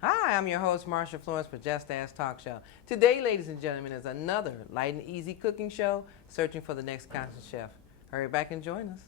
Hi, I'm your host, Marsha Florence for Just Ask Talk Show. Today, ladies and gentlemen, is another light and easy cooking show, searching for the next conscious chef. Hurry back and join us.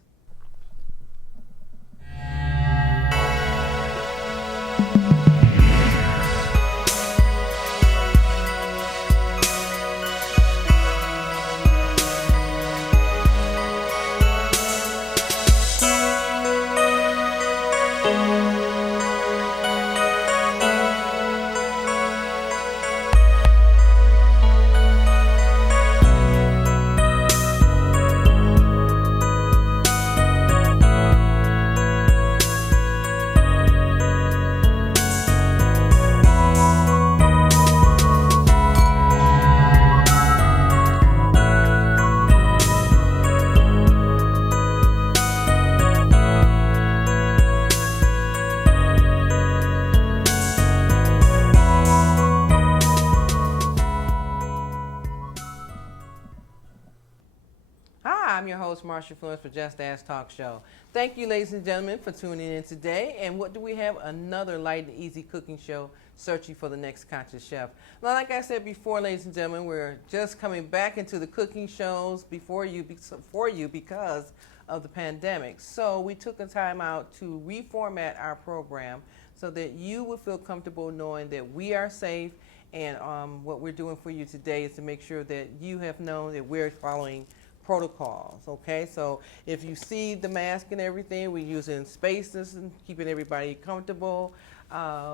I'm your host, Marsha Florence for Just Ask Talk Show. Thank you, ladies and gentlemen, for tuning in today. And what do we have? Another light and easy cooking show, searching for the next conscious chef. Now, like I said before, ladies and gentlemen, we're just coming back into the cooking shows for you because of the pandemic. So we took a time out to reformat our program so that you would feel comfortable knowing that we are safe. And what we're doing for you today is to make sure that you have known that we're following protocols. Okay, so if you see the mask and everything, we're using spaces and keeping everybody comfortable.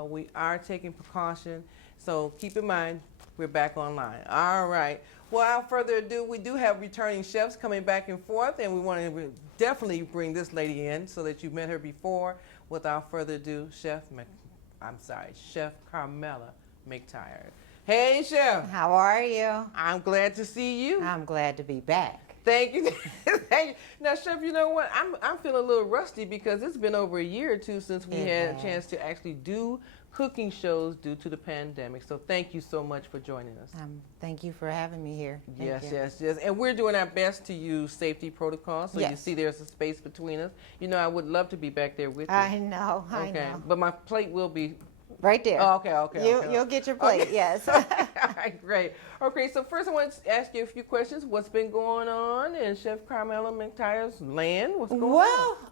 We are taking precaution, so keep in mind we're back online. All right, without further ado, we do have returning chefs coming back and forth, and we want to definitely bring this lady in so that you met her before. Without further ado, Chef Carmela McTyre. Hey, Chef. How are you? I'm glad to see you. I'm glad to be back. Thank you. Thank you. Now, Chef, you know what? I'm feeling a little rusty because it's been over a year or two since we had a chance to actually do cooking shows due to the pandemic. So thank you so much for joining us. Thank you for having me here. Yes. And we're doing our best to use safety protocols. So you see there's a space between us. You know, I would love to be back there with you. I know. But my plate will be right there. Oh, okay. You'll get your plate, yes. All right, great. Okay, so first I want to ask you a few questions. What's been going on in Chef Carmela McTyre's land? What's going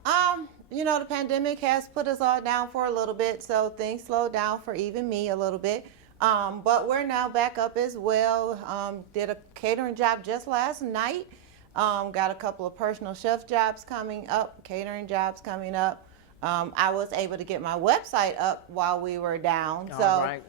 on? You know, the pandemic has put us all down for a little bit, so things slowed down for even me a little bit. But we're now back up as well. Did a catering job just last night. Got a couple of personal chef jobs coming up, catering jobs coming up. I was able to get my website up while we were down. All right.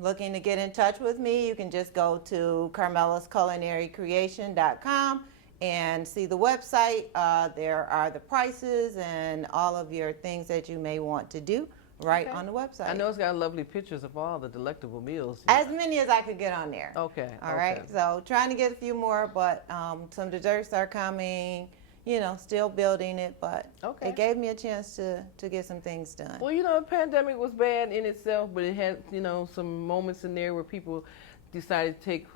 Looking to get in touch with me, you can just go to carmelasculinarycreation.com and see the website. There are the prices and all of your things that you may want to do on the website. I know it's got lovely pictures of all the delectable meals. As many as I could get on there. Okay. All right. So trying to get a few more, but some desserts are coming. You know, still building it, but it gave me a chance to get some things done. Well, you know, the pandemic was bad in itself, but it had, you know, some moments in there where people decided to take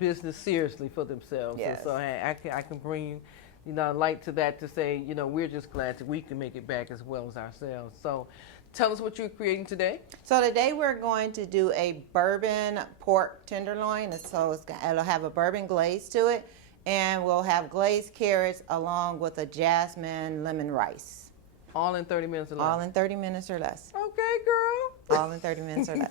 business seriously for themselves. Yes. And so I can bring, you know, light to that to say, you know, we're just glad that we can make it back as well as ourselves. So tell us what you're creating today. So today we're going to do a bourbon pork tenderloin. So it'll have a bourbon glaze to it. And we'll have glazed carrots along with a jasmine lemon rice. All in 30 minutes or less? All in 30 minutes or less. Okay, girl. All in 30 minutes or less.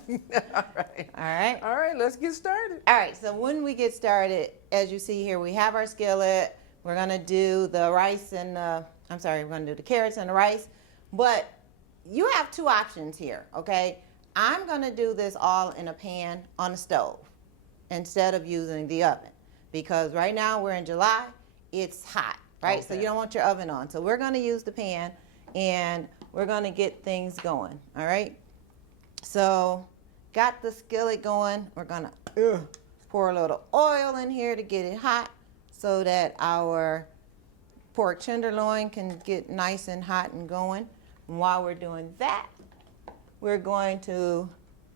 All right. All right. All right, let's get started. All right, so when we get started, as you see here, we have our skillet. We're going to do the rice and we're going to do the carrots and the rice. But you have two options here, okay? I'm going to do this all in a pan on the stove instead of using the oven. Because right now we're in July, it's hot, right? Okay. So you don't want your oven on. So we're going to use the pan, and we're going to get things going, all right? So got the skillet going. We're going to pour a little oil in here to get it hot so that our pork tenderloin can get nice and hot and going. And while we're doing that, we're going to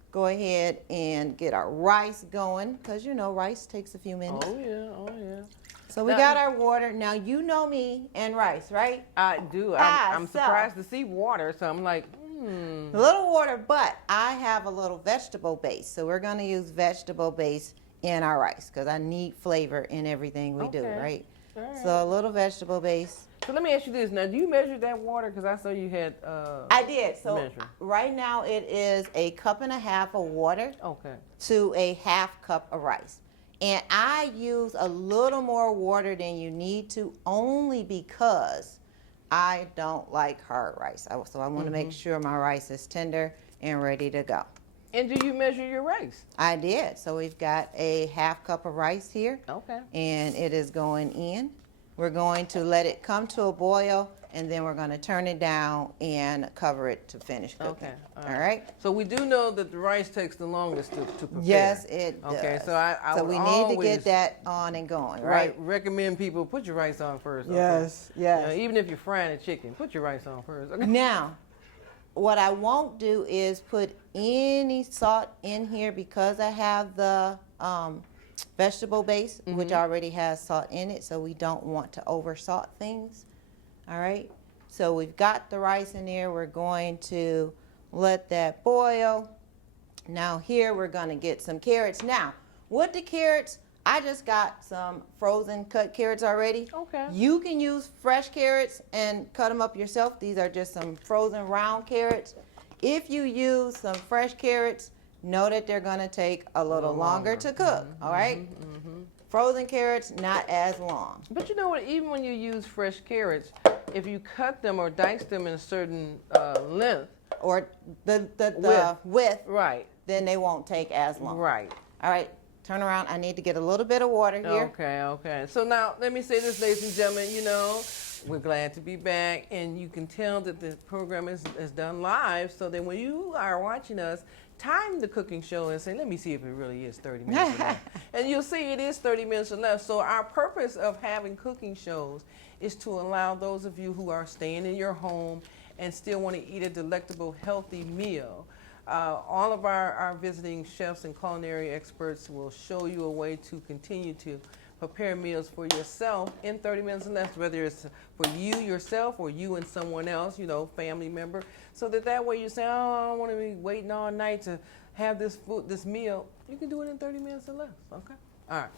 go ahead and get our rice going, because you know rice takes a few minutes. Oh yeah. So we got our water. Now you know me and rice, right? I do. I'm surprised to see water, so I'm like, A little water, but I have a little vegetable base. So we're going to use vegetable base in our rice because I need flavor in everything we do, right? All right. So a little vegetable base. So let me ask you this. Now, do you measure that water? Because I saw you had I did. So measure. right now it is 1.5 cups of water Okay. to a 1/2 cup of rice. And I use a little more water than you need to only because I don't like hard rice. So I want to make sure my rice is tender and ready to go. And do you measure your rice? I did. So we've got a 1/2 cup of rice here. Okay. And it is going in. We're going to let it come to a boil, and then we're going to turn it down and cover it to finish cooking. Okay. All right? So we do know that the rice takes the longest to prepare. Yes, it does. Okay, so I so would we need to always, get that on and going, right? recommend people put your rice on first. Okay? Yes, yes. You know, even if you're frying a chicken, put your rice on first. Okay. Now, what I won't do is put any salt in here because I have the vegetable base, which already has salt in it, so we don't want to over salt things. All right, so we've got the rice in there. We're going to let that boil. Now here we're going to get some carrots. Now, with the carrots, I just got some frozen cut carrots already. Okay. You can use fresh carrots and cut them up yourself. These are just some frozen round carrots. If you use some fresh carrots, know that they're going to take a little longer to cook, all right? Frozen carrots, not as long. But you know what? Even when you use fresh carrots, if you cut them or dice them in a certain length, Or the width, right, then they won't take as long. right. All right, turn around. I need to get a little bit of water here. Okay, okay. So now let me say this, ladies and gentlemen. You know, we're glad to be back, and you can tell that the program is done live, so that when you are watching us, time the cooking show and say, let me see if it really is 30 minutes or less. And you'll see it is 30 minutes or less. So our purpose of having cooking shows is to allow those of you who are staying in your home and still want to eat a delectable, healthy meal. All of our visiting chefs and culinary experts will show you a way to continue to prepare meals for yourself in 30 minutes or less, whether it's for you yourself or you and someone else, you know, family member, so that way you say, oh, I don't want to be waiting all night to have this food, this meal. You can do it in 30 minutes or less, okay? All right.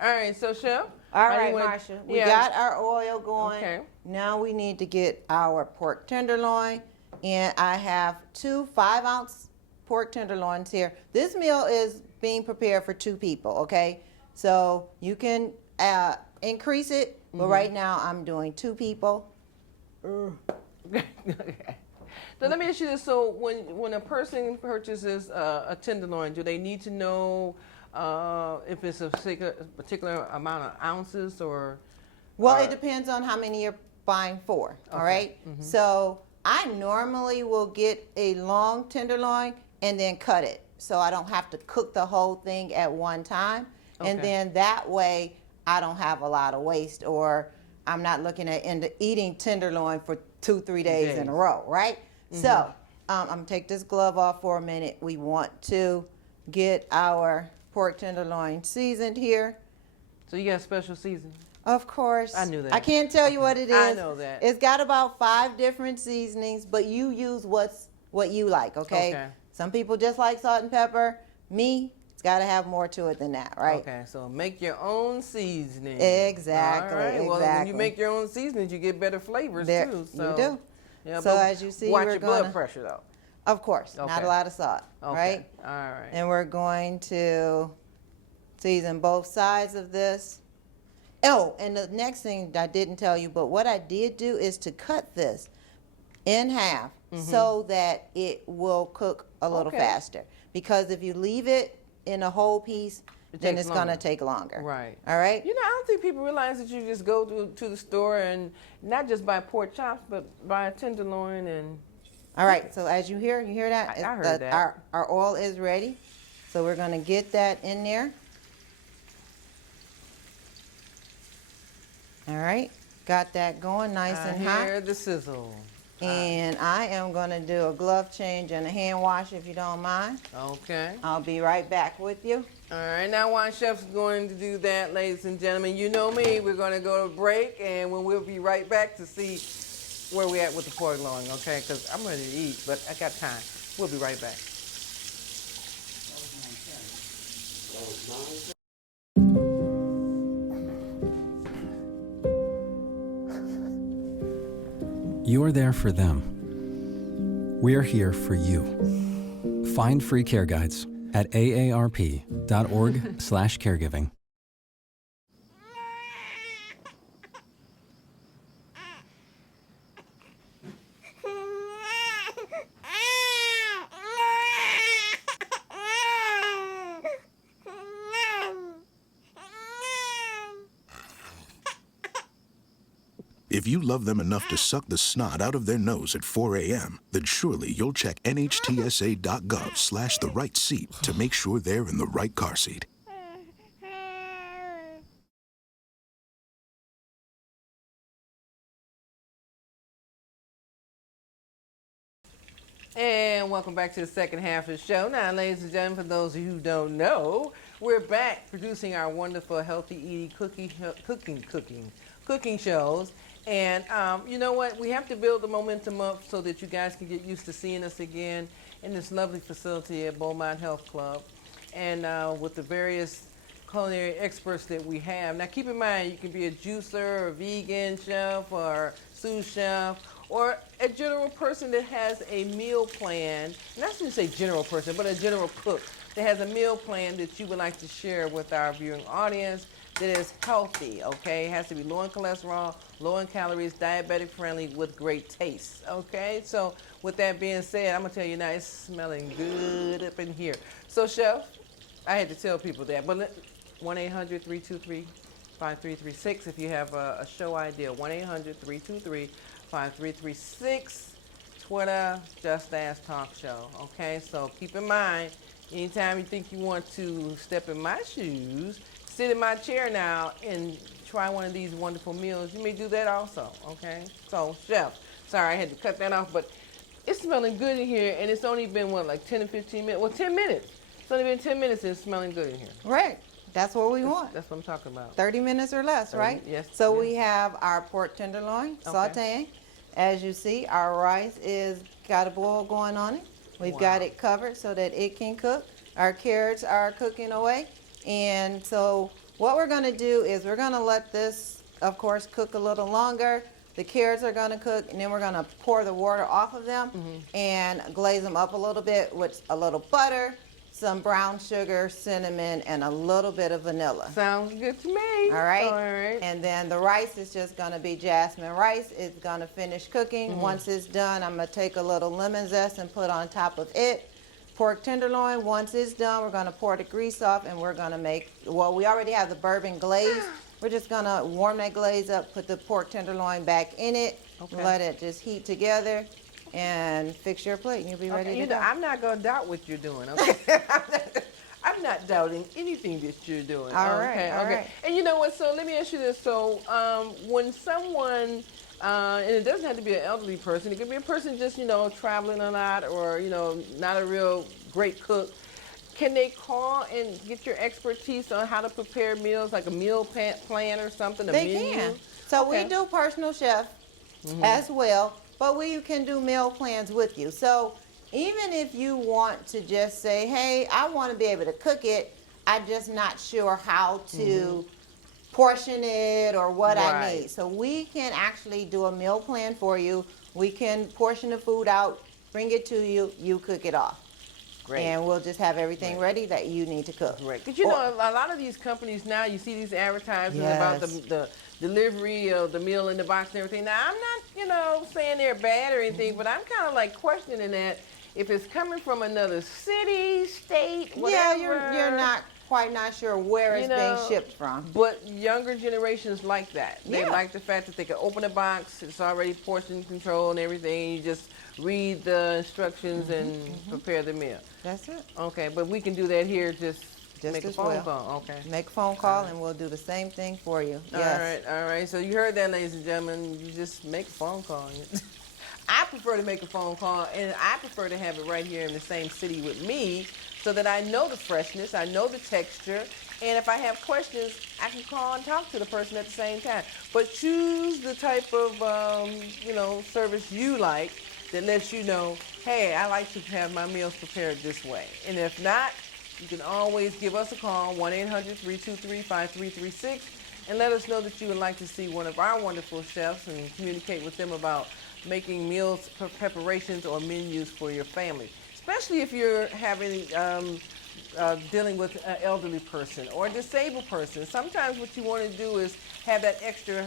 All right, so Chef. All right, Marsha, we got our oil going. Okay. Now we need to get our pork tenderloin, and I have 2 5-ounce pork tenderloins here. This meal is being prepared for 2 people, okay? So you can increase it, but right now I'm doing 2 people. Okay. So let me ask you this. So when a person purchases a tenderloin, do they need to know if it's a particular amount of ounces or? Well, it depends on how many you're buying for, all right? So I normally will get a long tenderloin and then cut it so I don't have to cook the whole thing at one time. And then that way I don't have a lot of waste, or I'm not looking at eating tenderloin for 2-3 days in a row, right? So I'm going to take this glove off for a minute. We want to get our pork tenderloin seasoned here. So you got special seasoning? Of course. I knew that. I can't tell you what it is. I know that. It's got about 5 different seasonings, but you use what you like, okay? Some people just like salt and pepper. Me, it's got to have more to it than that, right? Okay, so make your own seasoning. Exactly, All right. Well, when exactly. you make your own seasonings, you get better flavors too. So. You do. Yeah, So but as you see, watch we're your gonna, blood pressure though. Of course, not Okay. a lot of salt, Okay. right? All right. And we're going to season both sides of this. Oh, and the next thing I didn't tell you, but what I did do is to cut this in half so that it will cook a little faster. Because if you leave it in a whole piece, then it's going to take longer. Right. All right? You know, I don't think people realize that you just go to the store and not just buy pork chops, but buy a tenderloin and. All right. So as you hear that? I heard that. Our oil is ready. So we're going to get that in there. All right. Got that going nice and hot. I hear the sizzle. And I am going to do a glove change and a hand wash if you don't mind. Okay. I'll be right back with you. All right, now while Chef's going to do that, ladies and gentlemen, you know me, we're going to go to break, and we'll be right back to see where we at with the pork loin, okay? Because I'm ready to eat, but I got time. We'll be right back. You're there for them. We're here for you. Find free care guides at aarp.org/caregiving. If you love them enough to suck the snot out of their nose at 4 a.m., then surely you'll check nhtsa.gov/the right seat to make sure they're in the right car seat. And welcome back to the second half of the show. Now, ladies and gentlemen, for those of you who don't know, we're back producing our wonderful healthy eating cooking shows. And you know what? We have to build the momentum up so that you guys can get used to seeing us again in this lovely facility at Beaumont Health Club, and with the various culinary experts that we have. Now, keep in mind, you can be a juicer, or a vegan chef, or sous chef, or a general person that has a meal plan. And I shouldn't say general person, but a general cook that has a meal plan that you would like to share with our viewing audience that is healthy, okay? It has to be low in cholesterol, low in calories, diabetic friendly, with great taste, okay? So with that being said, I'm gonna tell you now, it's smelling good up in here. So Chef, I had to tell people that, but 1-800-323-5336 if you have a show idea, 1-800-323-5336, Twitter, Just Ask Talk Show, okay? So keep in mind, anytime you think you want to step in my shoes, sit in my chair now and try one of these wonderful meals, you may do that also, okay? So, Chef, sorry I had to cut that off, but it's smelling good in here, and it's only been, what, like 10 or 15 minutes? Well, 10 minutes. It's only been 10 minutes and it's smelling good in here. Right. That's what we want. That's what I'm talking about. 30 minutes or less, 30, right? yes, So yes. we have our pork tenderloin sauteing. As you see, our rice is got a boil going on it. We've got it covered so that it can cook. Our carrots are cooking away. And so what we're going to do is we're going to let this, of course, cook a little longer. The carrots are going to cook, and then we're going to pour the water off of them and glaze them up a little bit with a little butter, some brown sugar, cinnamon, and a little bit of vanilla. Sounds good to me. All right. All right. And then the rice is just going to be jasmine rice. It's going to finish cooking. Once it's done, I'm going to take a little lemon zest and put on top of it. Pork tenderloin, once it's done, we're going to pour the grease off, and we're going to make, well, we already have the bourbon glazed. We're just going to warm that glaze up, put the pork tenderloin back in it, let it just heat together, and fix your plate, and you'll be ready to go. I'm not going to doubt what you're doing, okay? I'm not doubting anything that you're doing. All right, all right. And you know what? So let me ask you this. So when someone, and it doesn't have to be an elderly person, it could be a person just, traveling a lot, or, not a real great cook, can they call and get your expertise on how to prepare meals, like a meal plan or something? They can. So we do personal chef as well, but we can do meal plans with you. So even if you want to just say, hey, I want to be able to cook it, I'm just not sure how to portion it or what I need. So we can actually do a meal plan for you. We can portion the food out, bring it to you, you cook it off. Great. And we'll just have everything ready that you need to cook. Right. Because, a lot of these companies now, you see these advertisements about the delivery of the meal in the box and everything. Now, I'm not, saying they're bad or anything, but I'm kind of like questioning that if it's coming from another city, state, whatever. Yeah, you're not sure where it's being shipped from. But younger generations like that. They like the fact that they can open a box, it's already portion control and everything. You just read the instructions and prepare the meal. That's it. Okay, but we can do that here, just make a phone call. Okay. Make a phone call and we'll do the same thing for you. Yes. All right. So you heard that, ladies and gentlemen. You just make a phone call. I prefer to make a phone call, and I prefer to have it right here in the same city with me so that I know the freshness, I know the texture, and if I have questions, I can call and talk to the person at the same time. But choose the type of, service you like that lets you know, hey, I like to have my meals prepared this way. And if not, you can always give us a call, 1-800-323-5336, and let us know that you would like to see one of our wonderful chefs and communicate with them about making meals preparations or menus for your family. Especially if you're having dealing with an elderly person or a disabled person. Sometimes what you want to do is have that extra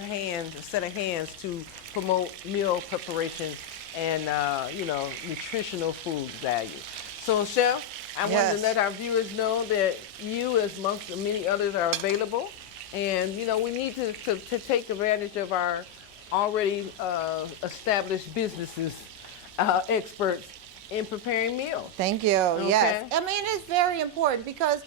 set of hands to promote meal preparation and nutritional food value. So, Chef, I wanted to let our viewers know that you, as amongst many others, are available, and we need to take advantage of our already established businesses, experts in preparing meals. Thank you. Okay. Yes. I mean, it's very important because,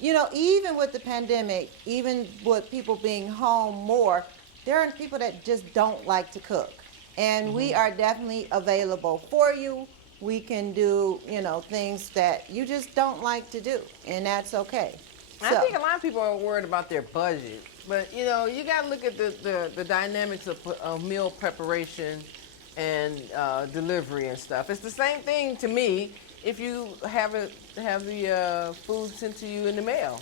even with the pandemic, even with people being home more, there are people that just don't like to cook. And we are definitely available for you. We can do, things that you just don't like to do, and that's okay. I think a lot of people are worried about their budget, but you got to look at the dynamics of meal preparation and delivery and stuff. It's the same thing to me if you have the food sent to you in the mail.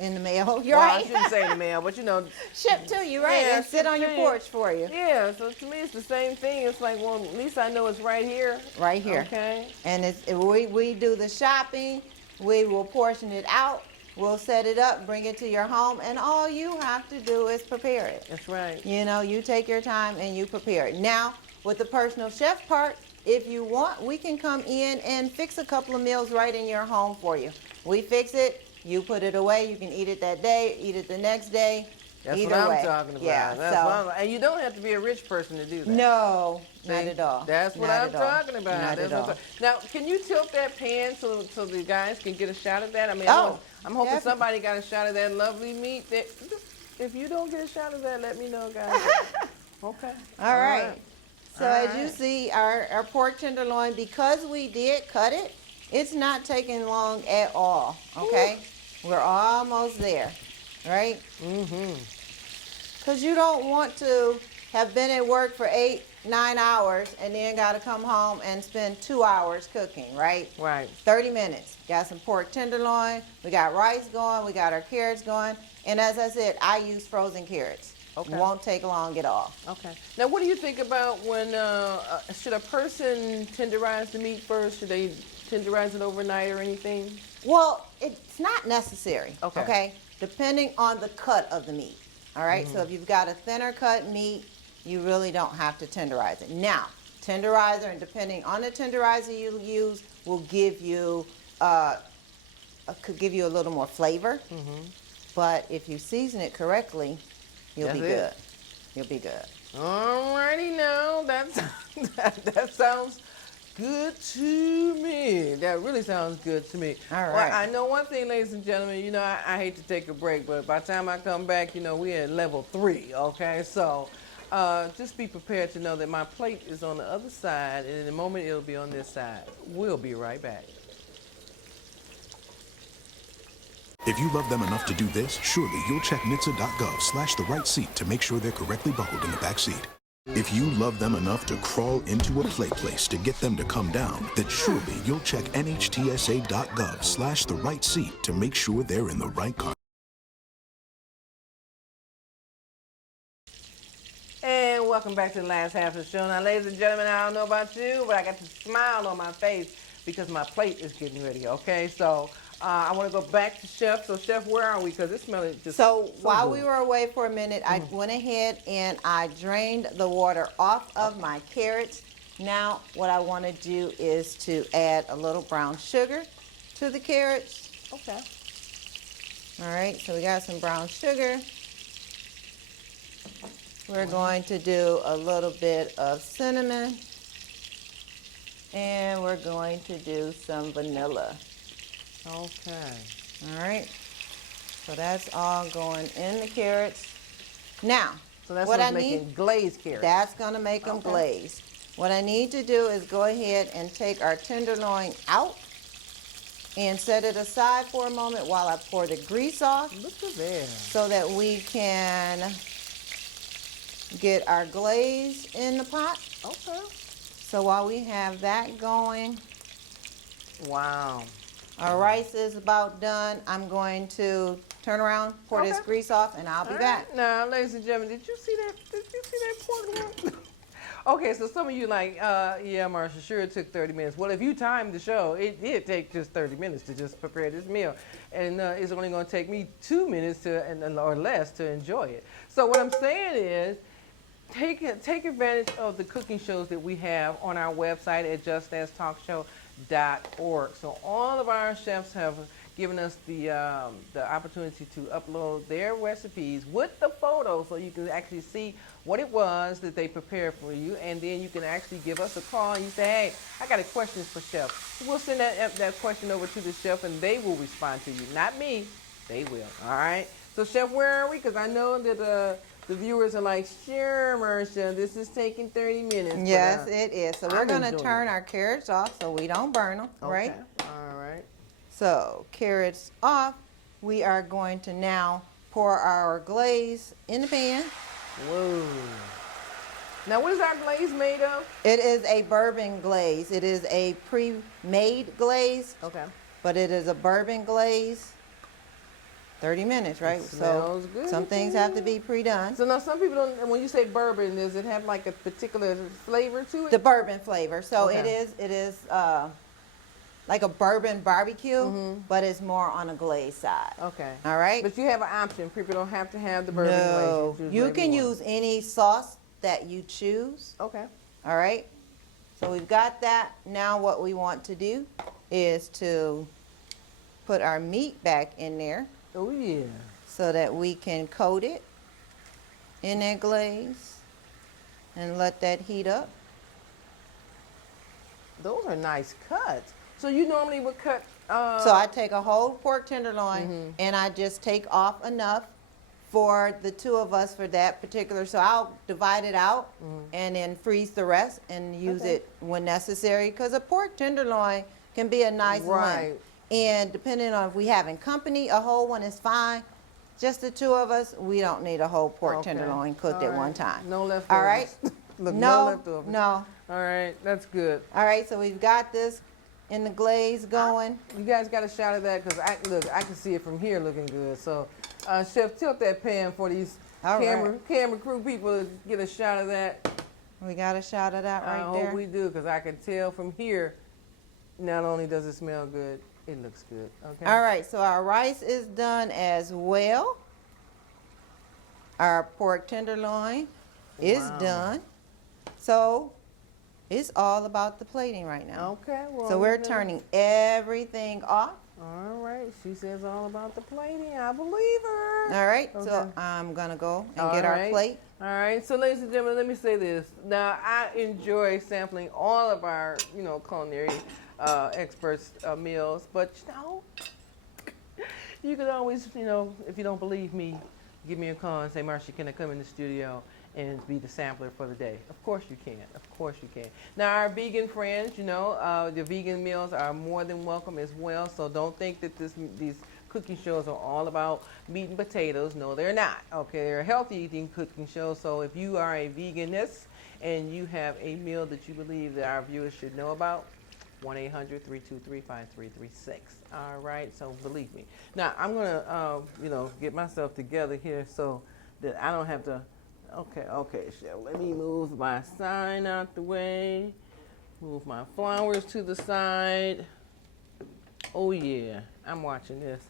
In the mail, you're Well, right. I shouldn't say in the mail, but Shipped to you, right? Yeah, And sit on your shipped to you. porch for you. Yeah, so to me it's the same thing. It's like, well, at least I know it's right here. Right here. Okay. And we do the shopping. We will portion it out. We'll set it up, bring it to your home, and all you have to do is prepare it. That's right. You take your time and you prepare it. Now, with the personal chef part, if you want, we can come in and fix a couple of meals right in your home for you. We fix it, you put it away, you can eat it that day, eat it the next day. That's Either what way. I'm talking about. Yeah, And you don't have to be a rich person to do that. No, not See? at all. That's what Not I'm at all. talking about. Not That's at what all. Now, can you tilt that pan so the guys can get a shot of that? I mean, Oh, I'm hoping definitely. somebody got a shot of that lovely meat. If you don't get a shot of that, let me know, guys. Okay. All right. So All as right. you see, our pork tenderloin, because we did cut it, it's not taking long at all, okay? We're almost there, right? Mm-hmm. Because you don't want to have been at work for 8-9 hours and then got to come home and spend 2 hours cooking, right? Right. 30 minutes. Got some pork tenderloin. We got rice going. We got our carrots going. And as I said, I use frozen carrots. Okay. Won't take long at all. Okay. Now, what do you think about when should a person tenderize the meat first? Should they tenderize it overnight or anything? Well, it's not necessary, Okay. okay? Depending on the cut of the meat, all right? So if you've got a thinner cut meat, you really don't have to tenderize it. Now, tenderizer, and depending on the tenderizer you use, will give you, could give you a little more flavor. But if you season it correctly, you'll be That's good. it. You'll be good. Alrighty now, that sounds good to me. That really sounds good to me. All right. Well, I know one thing, ladies and gentlemen, I hate to take a break, but by the time I come back, we're at level 3, okay? So just be prepared to know that my plate is on the other side, and in a moment it'll be on this side. We'll be right back. If you love them enough to do this, surely you'll check nitsa.gov/the right seat to make sure they're correctly buckled in the back seat. If you love them enough to crawl into a play place to get them to come down, then surely you'll check nhtsa.gov/the right seat to make sure they're in the right car. And welcome back to the last half of the show. Now, ladies and gentlemen, I don't know about you, but I got this smile on my face because my plate is getting ready, okay? So I want to go back to Chef. So, Chef, where are we? Because it's smelling just So while good. we were away for a minute, I went ahead and I drained the water off of my carrots. Now what I want to do is to add a little brown sugar to the carrots. Okay. All right, so we got some brown sugar. We're going to do a little bit of cinnamon. And we're going to do some vanilla. Okay. All right, so that's all going in the carrots. Now, So that's what what's I making need, glazed carrots. that's gonna make them Okay. glazed. What I need to do is go ahead and take our tenderloin out and set it aside for a moment while I pour the grease off. Look at there. So that we can get our glaze in the pot. Okay. So while we have that going, Wow. our rice is about done. I'm going to turn around, pour this Okay. grease off, and I'll be All back. right. Now, ladies and gentlemen, did you see that? Did you see that pork loin? Okay, so some of you like, yeah, Marsha, sure it took 30 minutes. Well, if you timed the show, it did take just 30 minutes to just prepare this meal. And it's only going to take me 2 minutes or less to enjoy it. So what I'm saying is, take advantage of the cooking shows that we have on our website at jazzman.org. So all of our chefs have given us the opportunity to upload their recipes with the photos so you can actually see what it was that they prepared for you, and then you can actually give us a call and you say, hey, I got a question for Chef. We'll send that question over to the chef and they will respond to you. Not me, they will, all right? So Chef, where are we? Because I know that the viewers are like, sure, Marsha, this is taking 30 minutes. Yes, it is. So we're I'm going to enjoying turn it. our carrots off so we don't burn them, right? Okay, all right. So carrots off. We are going to now pour our glaze in the pan. Whoa. Now, what is our glaze made of? It is a bourbon glaze. It is a pre-made glaze, Okay. but it is a bourbon glaze. 30 minutes, right? smells So good. some things have to be pre-done. So now some people don't, when you say bourbon, does it have like a particular flavor to it? The bourbon flavor. So Okay. it is like a bourbon barbecue, but it's more on a glaze side. Okay. All right? But you have an option. People don't have to have the bourbon No, glaze. you whatever can want. use any sauce that you choose. Okay. All right? So we've got that. Now what we want to do is to put our meat back in there Oh, yeah. so that we can coat it in that glaze and let that heat up. Those are nice cuts. So you normally would cut. So I take a whole pork tenderloin and I just take off enough for the two of us for that particular. So I'll divide it out and then freeze the rest and use Okay. it when necessary, because a pork tenderloin can be a nice Right. length. And depending on if we having company, a whole one is fine. Just the two of us, we don't need a whole pork Okay. tenderloin cooked All at one right. time. No leftovers. All right? Look, No, leftovers. no. All right, that's good. All right, so we've got this in the glaze going. You guys got a shot of that because I can see it from here looking good. So, Chef, tilt that pan for these All camera crew people to get a shot of that. We got a shot of that I right hope there. we do because I can tell from here. Not only does it smell good, it looks good. Okay. All right, so our rice is done as well. Our pork tenderloin is Wow. done. So it's all about the plating right now. Okay. Well, So we're then- turning everything off. All right. She says all about the plating. I believe her. All right, so Okay. I'm gonna go and All get our right. plate. All right, so ladies and gentlemen, let me say this. Now, I enjoy sampling all of our, culinary experts' meals, but you can always, if you don't believe me, give me a call and say, Marsha, can I come in the studio and be the sampler for the day? Of course you can. Of course you can. Now, our vegan friends, the vegan meals are more than welcome as well, so don't think that these cooking shows are all about meat and potatoes. No, they're not. Okay, they're healthy eating cooking shows. So if you are a veganist and you have a meal that you believe that our viewers should know about, 1-800-323-5336. All right, so believe me. Now I'm gonna, get myself together here so that I don't have to. Okay, Chef. Let me move my sign out the way. Move my flowers to the side. Oh yeah, I'm watching this.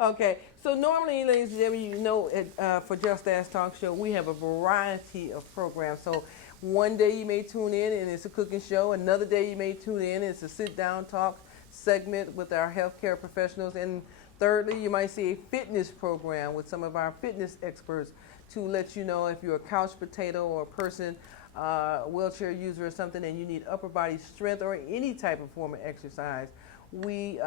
Okay. So normally, ladies and gentlemen, for Just Ask Talk Show, we have a variety of programs. So one day you may tune in and it's a cooking show. Another day you may tune in and it's a sit-down talk segment with our healthcare professionals. And thirdly, you might see a fitness program with some of our fitness experts to let you know if you're a couch potato or a person, wheelchair user or something, and you need upper body strength or any type of form of exercise. We,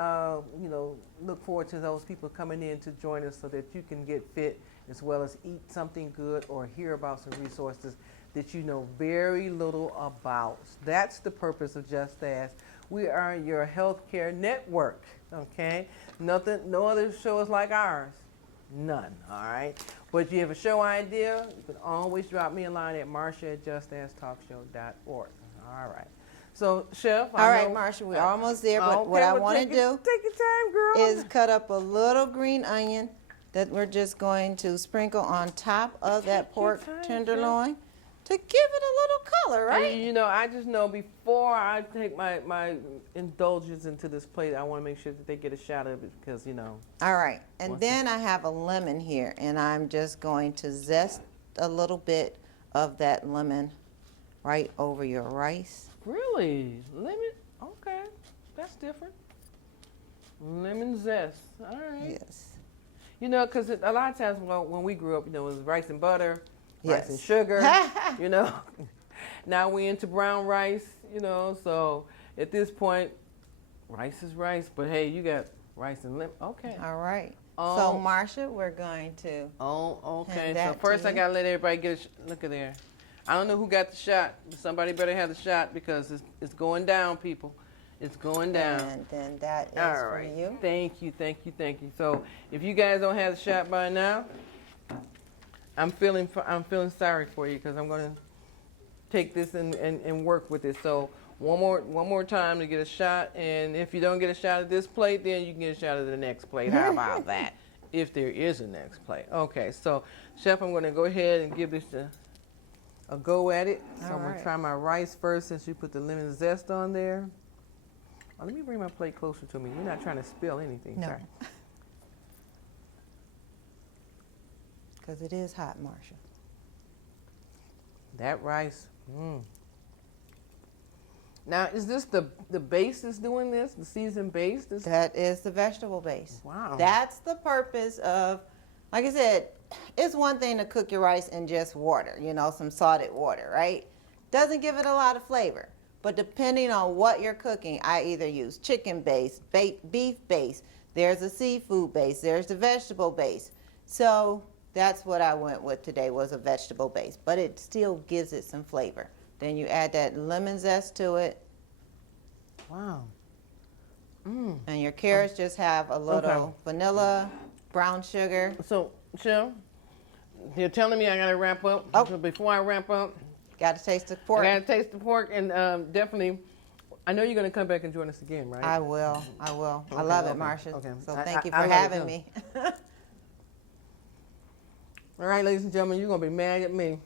look forward to those people coming in to join us so that you can get fit as well as eat something good or hear about some resources that you know very little about. That's the purpose of Just Ask. We are your healthcare network, okay? Nothing, no other shows like ours. None, all right? But if you have a show idea, you can always drop me a line at marsha@justasktalkshow.org. All right. So, Chef, All right, Marsha, we're almost there, but what I want to do take your time, girl. is cut up a little green onion that we're just going to sprinkle on top of that pork tenderloin to give it a little color, right? And, you know, I just know before I take my indulgence into this plate, I want to make sure that they get a shot of it because, you know. All right, and then I have a lemon here, and I'm just going to zest a little bit of that lemon right over your rice. Really? Lemon? Okay. That's different. Lemon zest. All right. Yes. You know, because a lot of times when we grew up, you know, it was rice and butter, rice Yes. and sugar, you know. Now we into brown rice, you know, so at this point, rice is rice, but hey, you got rice and lemon. Okay. All right. Oh. So, Marsha, we're going to. Oh, okay. Hand So that first to I you. got to let everybody get look at there. I don't know who got the shot. Somebody better have the shot because it's going down, people. It's going down. And then that is All for right. you. Thank you, thank you, thank you. So if you guys don't have the shot by now, I'm feeling sorry for you because I'm going to take this and work with it. So one more time to get a shot, and if you don't get a shot at this plate, then you can get a shot at the next plate. How about that? If there is a next plate. Okay, so Chef, I'm going to go ahead and give this a go at it. So All I'm going to right. try my rice first since you put the lemon zest on there. Oh, let me bring my plate closer to me. You're not trying to spill anything. No. Sorry. Because it is hot, Marsha. That rice. Now, is this the base that's doing this? The seasoned base? That is the vegetable base. Wow. That's the purpose of, like I said, it's one thing to cook your rice in just water, you know, some salted water, right? Doesn't give it a lot of flavor. But depending on what you're cooking, I either use chicken base, beef base, there's a seafood base, there's the vegetable base. So that's what I went with today, was a vegetable base. But it still gives it some flavor. Then you add that lemon zest to it. Wow. And your carrots just have a little vanilla, brown sugar. So, Chef, you're telling me I got to wrap up? Oh. So before I wrap up, Got to taste the pork. I got to taste the pork, and definitely, I know you're going to come back and join us again, right? I will. I will. I Okay, love it, okay, Marsha. okay. So I- thank you I for love it having too. me. All right, ladies and gentlemen, you're going to be mad at me.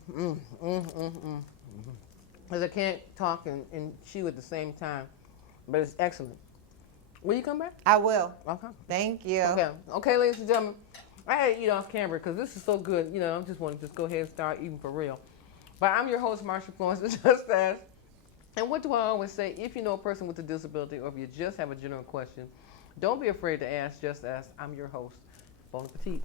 Because I can't talk and chew at the same time. But it's excellent. Will you come back? I will. Okay. Thank you. Okay, ladies and gentlemen. I had to eat off camera because this is so good. You know, I just want to just go ahead and start eating for real. But I'm your host, Marsha Florence, Just Ask. And what do I always say? If you know a person with a disability or if you just have a general question, don't be afraid to ask. Just Ask. I'm your host. Bon appetit.